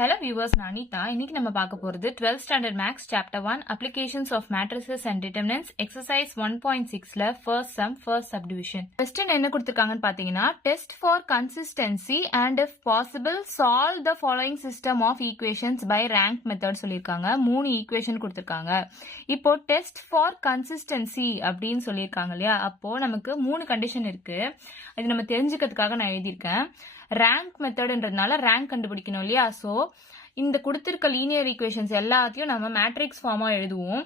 Hello viewers, நான் அனிதா. இன்னைக்கு நம்ம பார்க்க போறது 12th standard max chapter 1 applications of matrices and determinants exercise 1.6ல first sum first subdivision. Question என்ன கொடுத்திருக்காங்கன்னு பாத்தீங்கன்னா test for consistency and if possible solve the following system of equations by rank method சொல்லிருக்காங்க. 3 equation கொடுத்திருக்காங்க. இப்போ test for consistency அப்படின்னு சொல்லிருக்காங்க இல்லையா? அப்போ நமக்கு 3 கண்டிஷன் இருக்கு. இது நம்ம தெரிஞ்சுக்கிறதுக்காக நான் எழுதியிருக்கேன். ரேங்க் மெத்தட்ன்றதுனால ரேங்க் கண்டுபிடிக்கணும் இல்லையா? சோ இந்த கொடுத்திருக்க லீனியர் ஈக்குவேஷன்ஸ் எல்லாத்தையும் நம்ம மேட்ரிக்ஸ் ஃபார்மா எழுதுவோம்.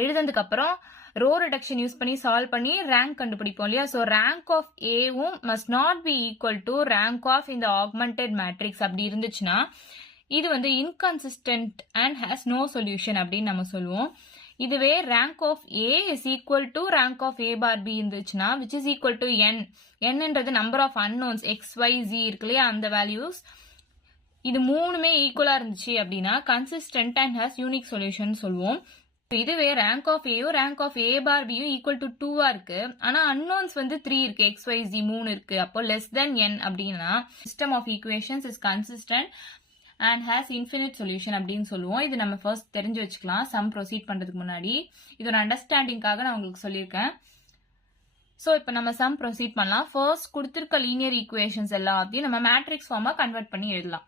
எழுதுனதுக்கு அப்புறம் ரோ ரிடக்ஷன் யூஸ் பண்ணி சால்வ் பண்ணி ரேங்க் கண்டுபிடிப்போம் இல்லையா? சோ ரேங்க் ஆஃப் ஏவும் must not be equal to rank of இந்த ஆக்மெண்டட் மேட்ரிக்ஸ். அப்படி இருந்துச்சுன்னா இது வந்து inconsistent and has no solution அப்படின்னு நம்ம சொல்லுவோம். இதுவே rank of A is equal to rank of A bar B இருந்துச்சுன்னா which is equal to n. என்னன்றது number of unknowns x y z இருக்கு இல்லையா? அந்த வேல்யூஸ் இது மூணுமே ஈக்குவலா இருந்துச்சு அப்படின்னா consistent and has unique solution சொல்லுவோம். இதுவே ரேங்க் ஆஃப் ஏயும் ரேங்க் ஆஃப் ஏ பார் பியும் ஈக்குவல் டு 2 இருக்கு. ஆனா அன்னோன்ஸ் வந்து 3 இருக்கு, எக்ஸ் ஒய் ஜி 3 இருக்கு. அப்போ லெஸ் தென் என் அப்படின்னா system of equations is consistent and has infinite solution அப்படின்னு சொல்லுவோம். இது நம்ம ஃபர்ஸ்ட் தெரிஞ்சு வச்சுக்கலாம் சம் ப்ரொசீட் பண்றதுக்கு முன்னாடி. இதோட அண்டர்ஸ்டாண்டிங்காக நான் உங்களுக்கு சொல்லியிருக்கேன். சோ இப்போ நம்ம சம் ப்ரொசீட் பண்ணலாம். ஃபர்ஸ்ட் கொடுத்திருக்க லீனியர் ஈக்குவேஷன்ஸ் எல்லாத்தையும் நம்ம மேட்ரிக்ஸ் ஃபார்மா கன்வெர்ட் பண்ணி எழுதலாம்.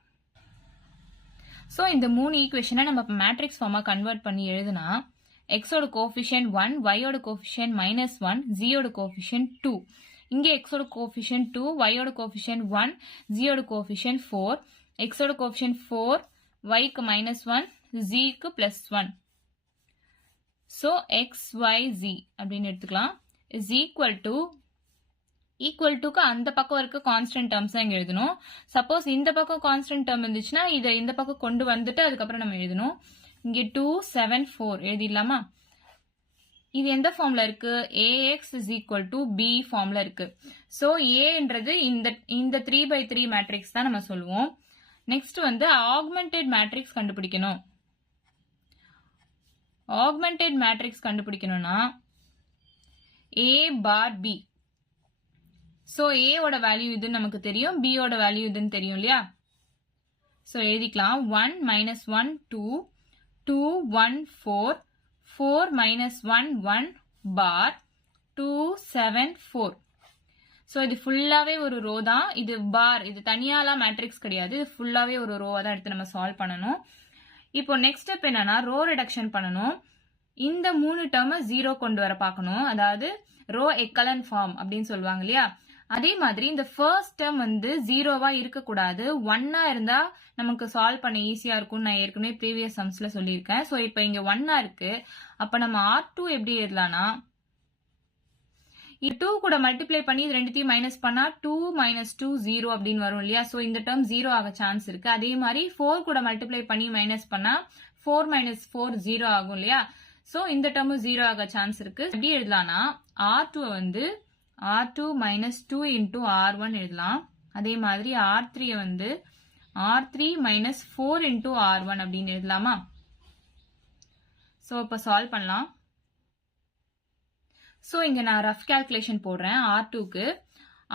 சோ இந்த 3 ஈக்குவேஷனை நம்ம மேட்ரிக்ஸ் ஃபார்மா கன்வெர்ட் பண்ணி எழுதுனா எக்ஸோட கோஎஃபிஷியன்ட் 1, ஒய்யோட கோஎஃபிஷியன்ட் -1, ஜியோட கோஎஃபிஷியன்ட் 2. இங்க எக்ஸோட கோஎஃபிஷியன்ட் 2, ஒய்யோட கோஎஃபிஷியன்ட் 1, ஜியோட கோஎஃபிஷியன்ட் 4. எக்ஸோட கோஎஃபிஷியன்ட் 4, ஒய்க்கு -1, ஜிக்கு +1. ஸோ எக்ஸ் ஒய் ஜி அப்படின்னு எடுத்துக்கலாம். இஸ் ஈக்குவல் டுக்கு அந்த பக்கம் இருக்க கான்ஸ்டன்ட் டேர்ம்ஸ் தான் இங்க எழுதணும். சப்போஸ் இந்த பக்கம் கான்ஸ்டன்ட் டேர்ம் இருந்துச்சுன்னா இதை இந்த பக்கம் கொண்டு வந்துட்டு அதுக்கப்புறம் நம்ம எழுதணும். இங்க 2, 7, 4 எழுதிடலாமா? இது எந்த ஃபார்ம்ல இருக்கு? ax is equal to b ஃபார்ம்ல இருக்கு. ஸோ ஏன்றது இந்த 3/3 மேட்ரிக்ஸ் தான் நம்ம சொல்லுவோம். நெக்ஸ்ட் வந்து ஆக்மெண்டட் மேட்ரிக்ஸ் கண்டுபிடிக்கணும். ஆக்மெண்டட் மேட்ரிக்ஸ் கண்டுபிடிக்கணும்னா a bar b. So a ஓட வேல்யூ இதுன்னு நமக்கு தெரியும், b ஓட வேல்யூ இதுன்னு தெரியும் இல்லையா? சோ எழுதிக்கலாம். 1 - 1 2, 2 1 4, 4 - 1 1 பார் 2 7 4. சோ இது ஃபுல்லாவே ஒரு ரோ தான். இது பார், இது தனியாலாம் மேட்ரிக்ஸ் கிடையாது. இது ஃபுல்லாவே ஒரு ரோவா தான் எடுத்து நம்ம சால்வ் பண்ணணும். இப்போ நெக்ஸ்ட் ஸ்டெப் என்னன்னா ரோ ரிடக்ஷன் பண்ணணும். இந்த 3 டேர்மை 0 கொண்டு வர பார்க்கணும். அதாவது ரோ எக்கலன் ஃபார்ம் அப்படின்னு சொல்லுவாங்க இல்லையா? அதே மாதிரி இந்த ஃபர்ஸ்ட் டேர்ம் வந்து 0வா இருக்கக்கூடாது, 1ஆ இருந்தா நமக்கு சால்வ் பண்ண ஈஸியா இருக்கும்னு நான் ஏற்கனவே ப்ரீவியஸ் சம்ஸ்ல சொல்லியிருக்கேன். சோ இப்போ இங்க 1ஆ இருக்கு. அப்ப நம்ம R2 எப்படி எழுதலாம்னா 2 கூட மல்டிப்ளை பண்ணி இது ரெண்டுத்தையும் மைனஸ் பண்ணா 2 - 2 0 அப்படின்னு வரும் இல்லையா? சோ இந்த டேர்ம் 0 ஆக சான்ஸ் இருக்கு. அதே மாதிரி 4 கூட மல்டிப்ளை பண்ணி மைனஸ் பண்ணா 4 - 4 0 ஆகும் இல்லையா? சோ இந்த டேர்ம் 0 ஆக சான்ஸ் இருக்கு. எப்படி எழுதலாம்னா R2 வந்து R2 - 2 into R1 எழுதலாம். அதே மாதிரி R3 வந்து R3 - 4 into R1 அப்படின்னு எழுதலாமா? சோ இப்ப சால்வ் பண்ணலாம். சோ இங்க நான் ரஃப் கால்குலேஷன் போடுறேன் R2க்கு.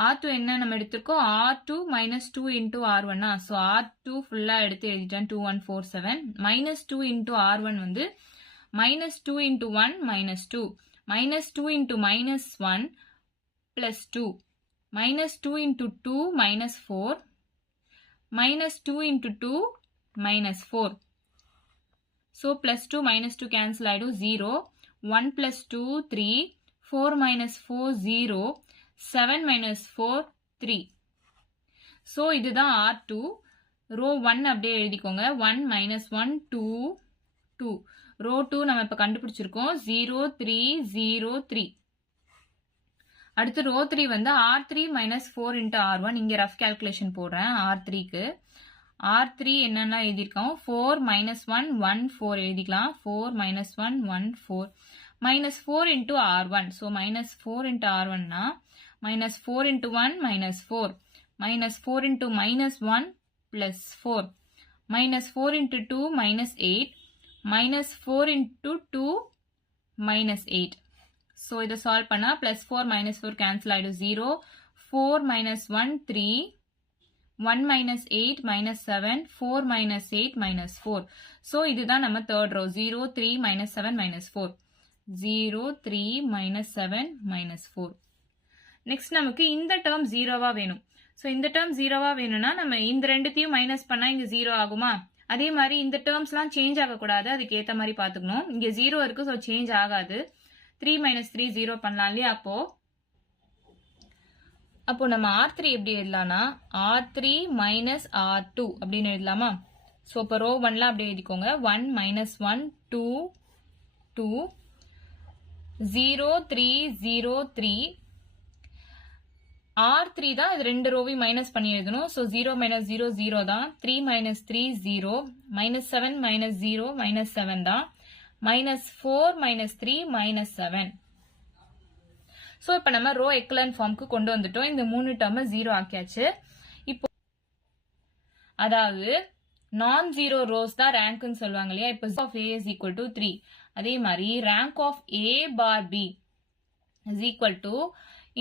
R2 என்ன நம்ம எடுத்திருக்கோம்? R2 - 2 into R1. So R2 ஃபுல்லா எடுத்து எழுதிட்டேன். 2147 -2 into R1 வந்து -2 into 1 -2, -2 into -1 +2, -2 into 2 -4, -2 into 2 -4. So +2 -2 cancel ஆயிடும் 0, 1 + 2 3, 4 - 4 0, 7 - 4 3. So இதுதான் R2. ரோ 1 அப்படியே எழுதிக்கோங்க. 1 - 1 2 2. ரோ 2 நம்ம இப்ப கண்டுபிடிச்சிருக்கோம் 0 3 0 3. அடுத்து ரோ 3 வந்து R3 - 4 into R1. இங்க ரஃப் கால்குலேஷன் போடுறேன் R3க்கு. R3 என்னன்னா எழுதிருக்கோம் 4 - 1 1 4 எழுதிக்கலாம். 4 - 1 1 4 -4 into R1. So -4 into R1 னா -4 into 1 -4, -4 into -1 +4, -4 into 2 -8, -4 into 2 -8. So இதை சால்வ் பண்ணா +4 -4 cancel ஆயிடும் 0, 4 - 1 3, 1 minus 8 minus 7, 4 minus 8 minus 4. So, இதுதான் நம்ம third row. 0, 3 minus 7 minus 4. 0, 3 minus 7 minus 4. Next நமக்கு இந்த term 0வா வேணும். So, இந்த term 0வா வேணும்னா நம்ம இந்த ரெண்டுத்தையும் மைனஸ் பண்ணா இங்க 0 ஆகுமா? அதே மாதிரி இந்த டேர்ம்ஸ்லாம் சேஞ்ச் ஆகக்கூடாது, அதுக்கு ஏற்ற மாதிரி பார்த்துக்கணும். இங்கே 0 இருக்கு, ஸோ சேஞ்ச் ஆகாது. 3 மைனஸ் 3 0 பண்ணலாம் இல்லையா? அப்போ நம்ம R3 எப்படி எழுதலாம்னா R3 மைனஸ் R2 அப்படின்னு எழுதலாமா? ஸோ இப்போ ரோ 1ல அப்படி எழுதிக்கோங்க. 1 மைனஸ் 1 2 2 0 3 0 3 R3 தான் இது ரெண்டு ரோவையும் மைனஸ் பண்ணி எழுதணும். ஸோ 0 மைனஸ் 0 0 தான். 3 மைனஸ் 3 0 மைனஸ் 7 மைனஸ் 0 மைனஸ் 7 தான். Minus 4 minus 3 minus 7. ஸோ இப்போ நம்ம ரோ எக்கலன் ஃபார்முக்கு கொண்டு வந்துட்டோம். இந்த 3 டேர்மை 0 ஆக்கியாச்சு. இப்போ அதாவது நான் ஜீரோ ரோஸ் தான் ரேங்க்னு சொல்லுவாங்க இல்லையா? இப்போ of A is equal to 3. அதே மாதிரி rank of A bar B is equal to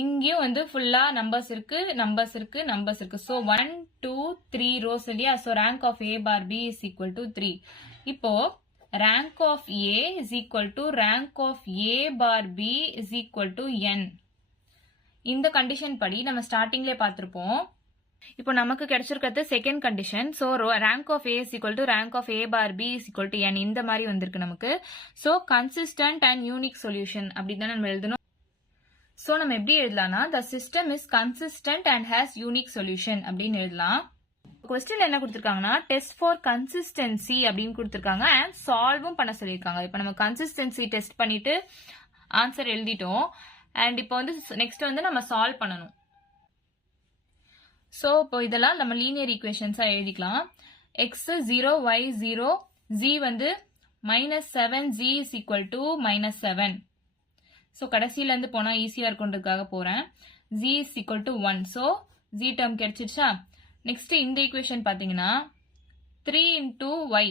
இங்கேயும் வந்து ஃபுல்லா நம்பர்ஸ் இருக்கு, நம்பர்ஸ் இருக்கு, நம்பர்ஸ் இருக்கு. ஸோ 1 2 3 ரோஸ் இல்லையா? So rank of A bar B is equal to 3. இப்போ rank of A is equal to rank of A bar B is equal to n. இந்த condition படி நம்ம ஸ்டார்டிங்லேயே பார்த்திருப்போம். இப்போ நமக்கு கிடைச்சிருக்கிறது second condition. So rank of A is equal to rank of A bar B is equal to n. இந்த மாதிரி வந்திருக்கு நமக்கு. So consistent and unique solution அப்படி தானே நம்ம எழுதணும். ஸோ நம்ம எப்படி எழுதலாம்னா the system is consistent and has unique solution அப்படின்னு எழுதலாம். கொஸ்டின் என்ன கொடுத்திருக்காங்கன்னா டெஸ்ட் ஃபார் கன்சிஸ்டன்சி அப்படின்னு கொடுத்திருக்காங்க அண்ட் சால்வும் பண்ண சொல்லியிருக்காங்க. இப்போ நம்ம கன்சிஸ்டன்சி டெஸ்ட் பண்ணிட்டு ஆன்சர் எழுதிட்டோம். அண்ட் இப்போ வந்து நெக்ஸ்ட் வந்து நம்ம சால்வ் பண்ணணும். ஸோ இப்போ இதெல்லாம் நம்ம லீனியர் ஈக்குவேஷன்ஸா எழுதிக்கலாம். எக்ஸ் 0 y 0 z வந்து minus 7 z is equal to minus 7. So கடைசியில இருந்து போனா ஈஸியா இருக்குன்றதுக்காக போறேன். z is equal to 1. So z term கிடைச்சிருச்சா? நெக்ஸ்ட் இந்த ஈக்குவேஷன் பாத்தீங்கன்னா 3 into y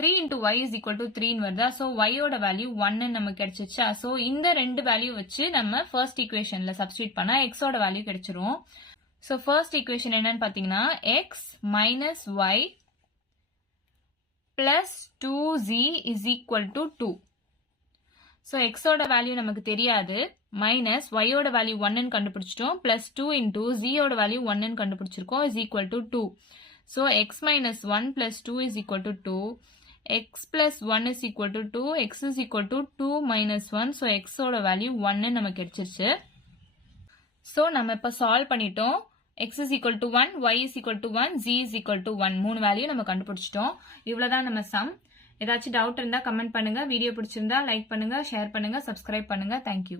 3 into y is equal to 3 வருதா? ஸோ y ஓட வேல்யூ 1 நமக்கு கிடைச்சிச்சா? ஸோ இந்த ரெண்டு வேல்யூ வச்சு நம்ம ஃபர்ஸ்ட் ஈக்குவேஷன்ல சப்ஸ்டியூட் பண்ணா x ஓட வேல்யூ கிடைச்சிரும். ஸோ ஃபர்ஸ்ட் ஈக்குவேஷன் என்னன்னு பாத்தீங்கன்னா x minus y plus 2z is equal to 2. So x ஓட வேல்யூ நமக்கு தெரியாது. மைனஸ் y ஓட வேல்யூ 1 கண்டுபிடிச்சிட்டோம். பிளஸ் 2 இன்டூ z ஓட வேல்யூ 1 கண்டுபிடிச்சிருக்கோம் is equal to 2. So x minus 1 plus 2 is equal to 2. x plus 1 is equal to 2. x is equal to 2 minus 1. So x ஓட value 1 நமக்கு கிடைச்சிருச்சு. So நம்ம இப்போ solve பண்ணிட்டோம். x is equal to 1, y is equal to 1, z is equal to 1. 3 value நம்ம கண்டுபிடிச்சிட்டோம். இவ்வளவுதான் நம்ம சம். ஏதாச்சும் டவுட் இருந்தா கமெண்ட் பண்ணுங்க. வீடியோ பிடிச்சிருந்தா லைக் பண்ணுங்க, ஷேர் பண்ணுங்க, சப்ஸ்கிரைப் பண்ணுங்க. தேங்க்யூ.